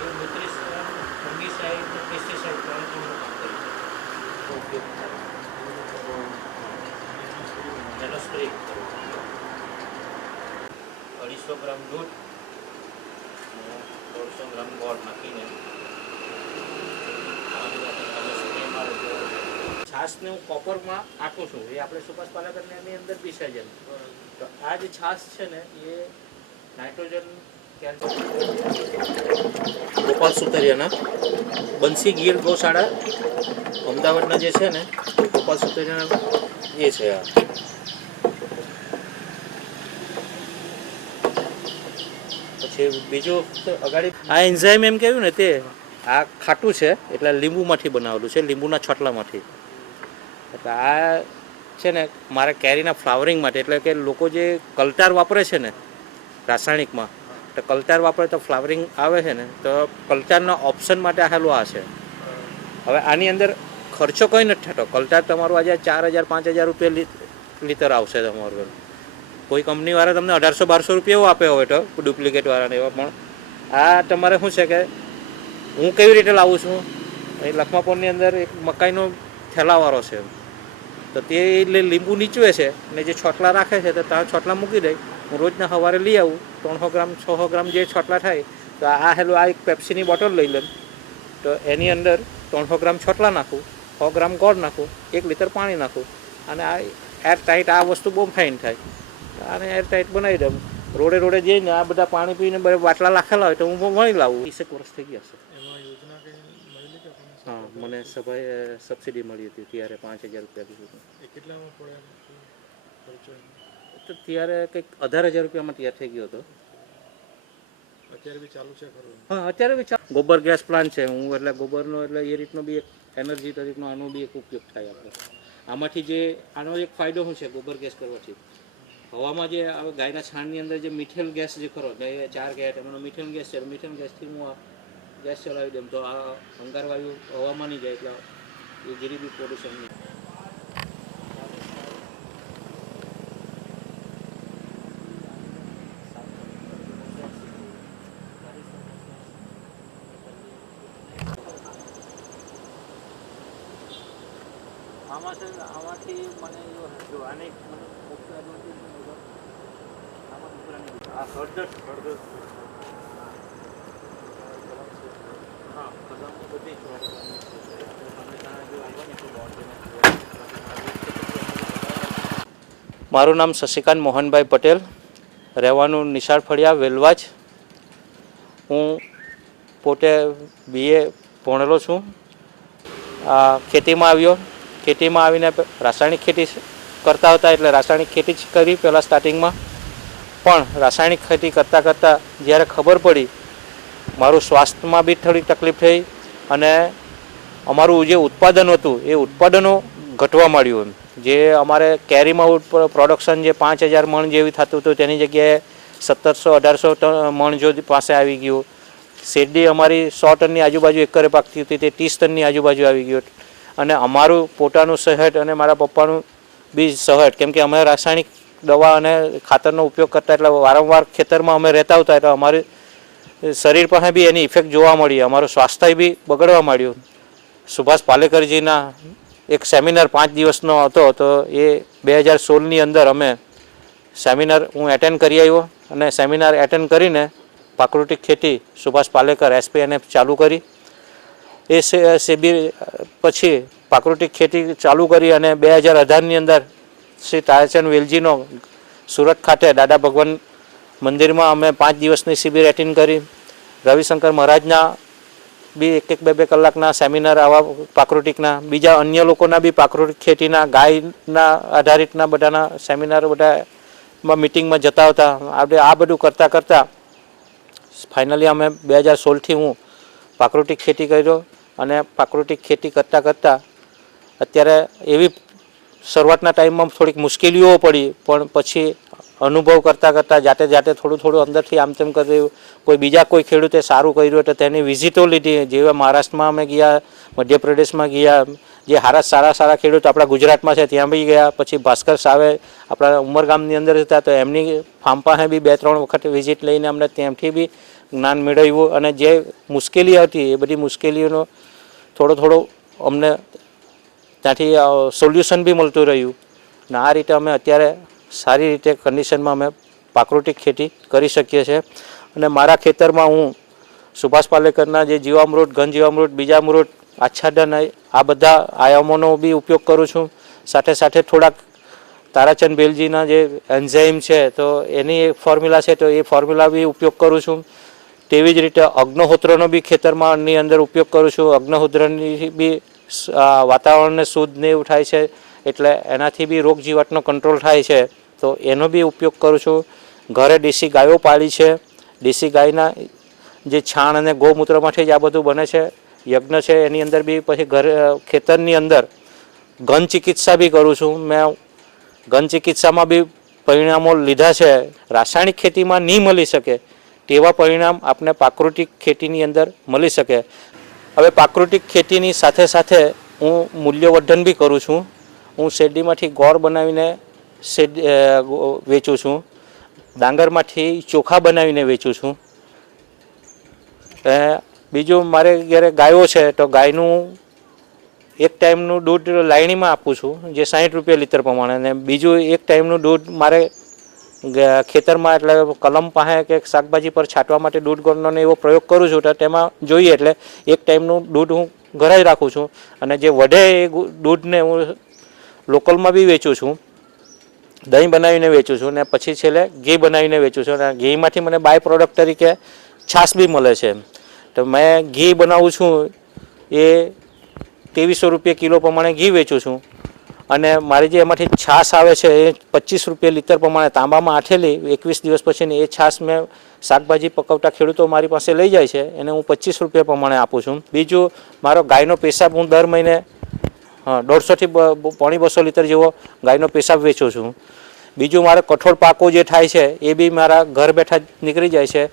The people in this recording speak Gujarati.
એ 32 ગ્રામ ફંગીસાઇડ ને પેસ્ટિસાઇડ ત્રણનું કામ કરી છે ઉપયોગ થાય એનો સ્પ્રે 250 ગ્રામ દૂધ અને 150 ગ્રામ ગોળ નાખીને છાશને હું કોપરમાં આખું છું એ આપણે સુભાષ પાલેકરની એની અંદર પીસાઈ જાય તો આ જે છાશ છે ને એ નાઇટ્રોજન ગોપાલ સુતરિયાના બંસી ગીર ગૌશાળા અમદાવાદના જે છે ને ગોપાલ સુતરિયાના એ છે આ પછી બીજું અગાડી આ એન્ઝાઇમ એમ કહ્યું ને તે આ ખાટું છે એટલે લીંબુમાંથી બનાવેલું છે લીંબુના છોટલામાંથી એટલે આ છે ને મારા કેરીના ફ્લાવરિંગ માટે એટલે કે લોકો જે કલ્ટાર વાપરે છે ને રાસાયણિકમાં તો કલ્ટાર વાપરે તો ફ્લાવરિંગ આવે છે ને તો કલ્ટારના ઓપ્શન માટે આવેલું આ છે હવે આની અંદર ખર્ચો કંઈ નથી થતો કલ્ટાર તમારું આજે 4000 5000 રૂપિયા લીટર આવશે તમારું કોઈ કંપનીવાળા તમને 1800 1200 રૂપિયા એવું આપે હોય તો ડુપ્લિકેટવાળાને એવા પણ આ તમારે શું છે કે હું કેવી રીતે લાવું છું એ લખમાપુરની અંદર એક મકાઈનો થેલાવાળો છે તો તે એટલે લીંબુ નીચવે છે ને જે છોટલા રાખે છે તો ત્યાં છોટલા મૂકી દે હું રોજના સવારે લઈ આવું 300 ગ્રામ 600 ગ્રામ જે છોટલા થાય તો આ હેલો આ એક પેપ્સીની બોટલ લઈ લઉં તો એની અંદર 300 ગ્રામ છોટલા નાખું 100 ગ્રામ ગોળ નાખું 1 લીટર પાણી નાખું અને આ એર ટાઈટ આ વસ્તુ બહુ ફાઇન થાય આને એર ટાઈટ બનાવી દઉં રોડે રોડે જઈને આ બધા પાણી પીને બાટલા રાખેલા હોય તો હું વણી લાવું 20 વર્ષ થઈ ગયા છે હા મને સબસિડી મળી હતી ત્યારે 5000 રૂપિયા તો ત્યારે કંઈક 18000 રૂપિયામાં તૈયાર થઈ ગયો હતો અત્યારે બી ચાલુ છે ખરું? હા અત્યારે બી ગોબર ગેસ પ્લાન્ટ છે હું એટલે ગોબરનો એટલે એ રીતનો બી એક એનર્જી તરીકેનો આનો બી એક ઉપયોગ થાય આપણે આમાંથી જે આનો એક ફાયદો શું છે ગોબર ગેસ કરવાથી હવામાં જે ગાયના છાણની અંદર જે મિથેન ગેસ જે ખરો એ 4 ગેસ એનો મિથેન ગેસ છે મિથેન ગેસથી હું આ ગેસ ચલાવી દઉં તો આ અંગારવાયુ હવામાં નહીં જાય એટલે એ જીરીબી પોલ્યુશન નહીં આમાંથી મને જો આને મને મુખ્ય એડવાન્ટેજ આમાં આ હળદર હા કદમ બધી જ મારું નામ શશિકાંત મોહનભાઈ પટેલ રહેવાનું નિશાળ ફળિયા વેલવાજ હું પોતે BA ભણેલો છું ખેતીમાં આવ્યો ખેતીમાં આવીને રાસાયણિક ખેતી કરતા હતા એટલે રાસાયણિક ખેતી જ કરી પહેલાં સ્ટાર્ટિંગમાં પણ રાસાયણિક ખેતી કરતાં કરતાં જ્યારે ખબર પડી મારું સ્વાસ્થ્યમાં બી થોડી તકલીફ થઈ અને અમારું જે ઉત્પાદન હતું એ ઉત્પાદનો ઘટવા માંડ્યું જે અમારે કેરીમાં પ્રોડક્શન જે 5000 મણ જેવી થતું હતું તેની જગ્યાએ 1700-1800 મણ જો પાસે આવી ગયું શેરડી અમારી 100 ટનની આજુબાજુ એકરે પાકતી હતી તે 30 ટનની આજુબાજુ આવી ગયું અને અમારું પોતાનું શહેદ અને મારા પપ્પાનું બી શહેદ કેમ કે અમે રાસાયણિક દવા અને ખાતરનો ઉપયોગ કરતા એટલે વારંવાર ખેતરમાં અમે રહેતા હતા એટલે અમારી શરીર પાસે બી એની ઇફેક્ટ જોવા મળી અમારું સ્વાસ્થ્ય બી બગડવા માંડ્યું સુભાષ પાલેકરજીના એક સેમિનાર 5 દિવસનો હતો તો એ 2016ની અંદર અમે સેમિનાર હું એટેન્ડ કરી આવ્યો અને સેમિનાર એટેન્ડ કરીને પ્રાકૃતિક ખેતી સુભાષ પાલેકર SPNF ચાલુ કરી એ શિબિર પછી પ્રાકૃતિક ખેતી ચાલુ કરી અને 2018ની અંદર શ્રી તારાચંદ વેલજીનો સુરત ખાતે દાદા ભગવાન મંદિરમાં અમે 5 દિવસની શિબિર એટેન્ડ કરી રવિશંકર મહારાજના બી 1-2 કલાકના સેમિનાર આવા પ્રાકૃતિકના બીજા અન્ય લોકોના બી પ્રાકૃતિક ખેતીના ગાયના આધારિતના બધાના સેમિનાર બધામાં મિટિંગમાં જતા હતા આપણે આ બધું કરતાં કરતાં ફાઇનલી અમે 2016થી હું પ્રાકૃતિક ખેતી કર્યો અને પ્રાકૃતિક ખેતી કરતાં કરતાં અત્યારે એવી શરૂઆતના ટાઈમમાં થોડીક મુશ્કેલીઓ પડી પણ પછી અનુભવ કરતાં કરતાં જાતે થોડું અંદરથી આમ તેમ કર્યું કોઈ બીજા કોઈ ખેડૂતે સારું કર્યું તો તેની વિઝિટો લીધી જેવા મહારાષ્ટ્રમાં અમે ગયા મધ્યપ્રદેશમાં ગયા જે સારા ખેડૂત આપણા ગુજરાતમાં છે ત્યાં બી ગયા પછી ભાસ્કર સાવે આપણા ઉમરગામની અંદર હતા તો એમની ફાર્મ પાસે બી 2-3 વખત વિઝિટ લઈને અમને ત્યાંથી બી જ્ઞાન મેળવ્યું અને જે મુશ્કેલી હતી એ બધી મુશ્કેલીઓનો થોડો અમને ત્યાંથી સોલ્યુશન બી મળતું રહ્યું અને આ રીતે અમે અત્યારે સારી રીતે કન્ડિશનમાં અમે પ્રાકૃતિક ખેતી કરી શકીએ છીએ. અને મારા ખેતરમાં હું સુભાષ પાલેકરના જે જીવામૃત, ઘન જીવામૃત, બીજામૃત, આચ્છાદન આ બધા આયામોનો બી ઉપયોગ કરું છું. સાથે સાથે થોડાક તારાચંદ બેલજીના જે એન્ઝાઇમ છે તો એની ફોર્મ્યુલા છે તો એ ફોર્મ્યુલા બી ઉપયોગ કરું છું. તેવી જ રીતે અગ્નિહોત્રનો બી ખેતરની અંદર ઉપયોગ કરું છું. અગ્નિહોત્રની બી વાતાવરણને શુદ્ધ ને એવું થાય છે એટલે એનાથી બી રોગ જીવાતનો કંટ્રોલ થાય છે તો એનો બી ઉપયોગ કરું છું. ઘરે દેશી ગાયો પાળી છે. દેશી ગાયના જે છાણ અને ગૌમૂત્રમાંથી જ આ બધું બને છે. યજ્ઞ છે એની અંદર બી પછી ઘરે ખેતરની અંદર ઘન ચિકિત્સા બી કરું છું. મેં ઘન ચિકિત્સામાં બી પરિણામો લીધા છે. રાસાયણિક ખેતીમાં નહીં મળી શકે તેવા પરિણામ આપણે પ્રાકૃતિક ખેતીની અંદર મળી શકે. હવે પ્રાકૃતિક ખેતીની સાથે સાથે હું મૂલ્યવર્ધન બી કરું છું. હું શેરડીમાંથી ગોળ બનાવીને વેચું છું. ડાંગરમાંથી ચોખા બનાવીને વેચું છું. બીજું મારે ઘરે ગાયો છે તો ગાયનું એક ટાઈમનું દૂધ લાયણીમાં આપું છું જે 60 રૂપિયા લીટર પ્રમાણે, અને બીજું એક ટાઈમનું દૂધ મારે ખેતરમાં એટલે કલમ પાસે કે શાકભાજી પર છાંટવા માટે દૂધ ગોળનો એવો પ્રયોગ કરું છું તો તેમાં જોઈએ એટલે એક ટાઈમનું દૂધ હું ઘરે જ રાખું છું. અને જે વધે એ દૂધને હું લોકલમાં બી વેચું છું. દહીં બનાવીને વેચું છું ને પછી છેલ્લે ઘી બનાવીને વેચું છું. અને ઘીમાંથી મને બાય પ્રોડક્ટ તરીકે છાશ બી મળે છે. તો મેં ઘી બનાવું છું એ 2300 રૂપિયા કિલો પ્રમાણે ઘી વેચું છું. અને મારી જે એમાંથી છાશ આવે છે એ 25 રૂપિયા લીટર પ્રમાણે તાંબામાં આઠેલી 21 દિવસ પછીની એ છાશ મેં શાકભાજી પકવતા ખેડૂતો મારી પાસે લઈ જાય છે એને હું 25 રૂપિયા પ્રમાણે આપું છું. બીજું મારો ગાયનો પેશાબ હું દર મહિને 150 થી 250 લીટર જેવો ગાયનો પેશાબ વેચું છું. બીજું મારા કઠોળ પાકો જે થાય છે એ બી મારા ઘર બેઠા જ નીકળી જાય છે.